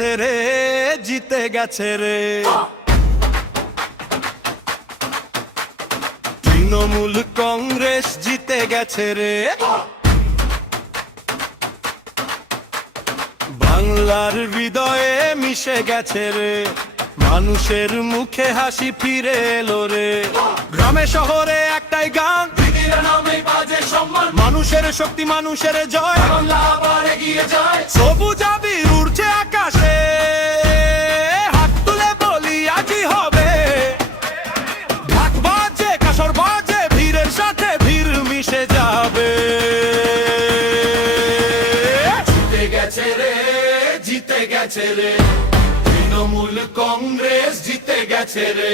গেছে রে, জিতে গেছে রে। তৃণমূল কংগ্রেস জিতে গেছে রে। বাংলার হৃদয়ে মিশে গেছে রে, মানুষের মুখে হাসি ফিরে এলো রে। গ্রামে শহরে একটাই গান, মানুষের শক্তি মানুষের জয়, সবুজ আবির উড়ছে আকাশে, হাত তুলে বলি আজই হবে। ঢাক বাজে কাসর বাজে, ভিড়ের সাথে ভিড় মিশে যাবে। জিতে গেছে রে, জিতে গেছে রে, তৃণমূল কংগ্রেস জিতে গেছে রে।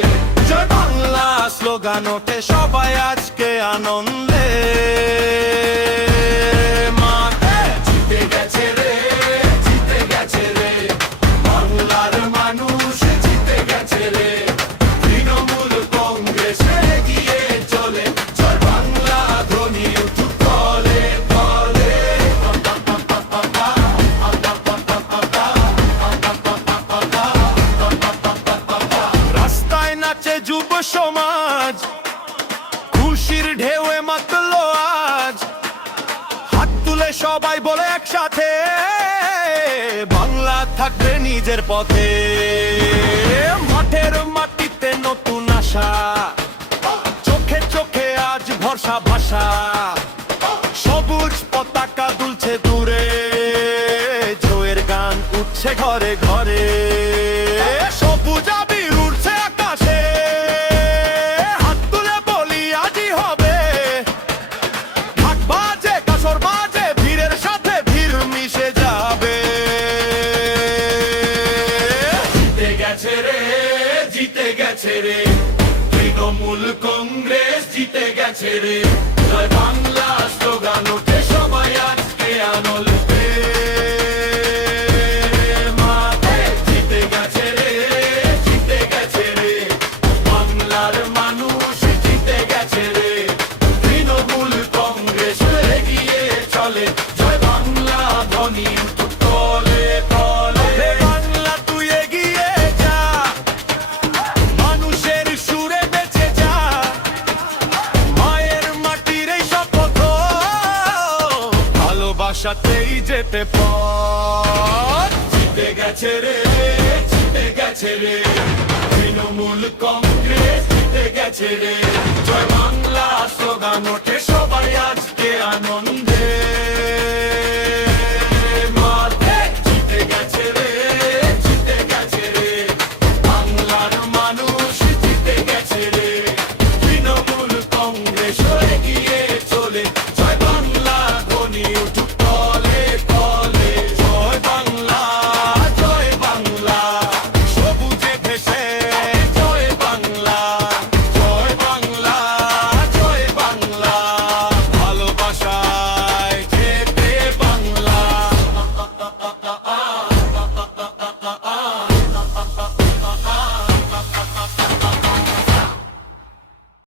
জয় বাংলা স্লোগান ওঠে সবাই আজকে আনন্দে। মাঠে জিতে গেছে রে, জিতে গেছে রে, বাংলার মানুষ জিতে গেছে রে। তৃণমূল কংগ্রেস এগিয়ে চলে, জয় বাংলা ধ্বনি উঠুক তলে তলে। রাস্তায় নাচে যুব সমাজ, খুশির ঢেউয়ে মাতলো আজ। হাত তুলে সবাই বলে একসাথে, বাংলা থাকবে নিজের পথে। মাঠের মাটিতে নতুন আশা, চোখে চোখে আজ ভরসা ভাষা। সবুজ পতাকা দুলছে দূরে, জয়ের গান উঠছে ঘরে ঘরে। সবুজ আবির উঠছে আকাশে, হাত তুলে বলি আজই হবে। ঢাক বাজে কাসর বাজে, ভিড়ের সাথে ভিড় মিশে যাবে। জিতে গেছে রে, জিতে গেছে রে, তৃণমূল কংগ্রেস জিতে গেছে রে। জয় বাংলা স্লোগান ওঠে সবাই আজকে আনন্দে। মাঠে জিতে গেছে রে, জিতে গেছে রে, বাংলার মানুষ জিতে গেছে রে। তৃণমূল কংগ্রেস এগিয়ে চলে, জয় বাংলা ধ্বনি উঠুক তলে তলে। হে বাংলা তুই এগিয়ে যা, মানুষের সুরে বেঁচে যা। মায়ের মাটির এই শপথ, ভালোবাসাতেই যেতে পথ। জিতে গেছে রে, জিতে গেছে রে, তৃণমূল কংগ্রেস জিতে গেছে রে। জয় বাংলা স্লোগান ওঠে সবাই আজকে আনন্দে।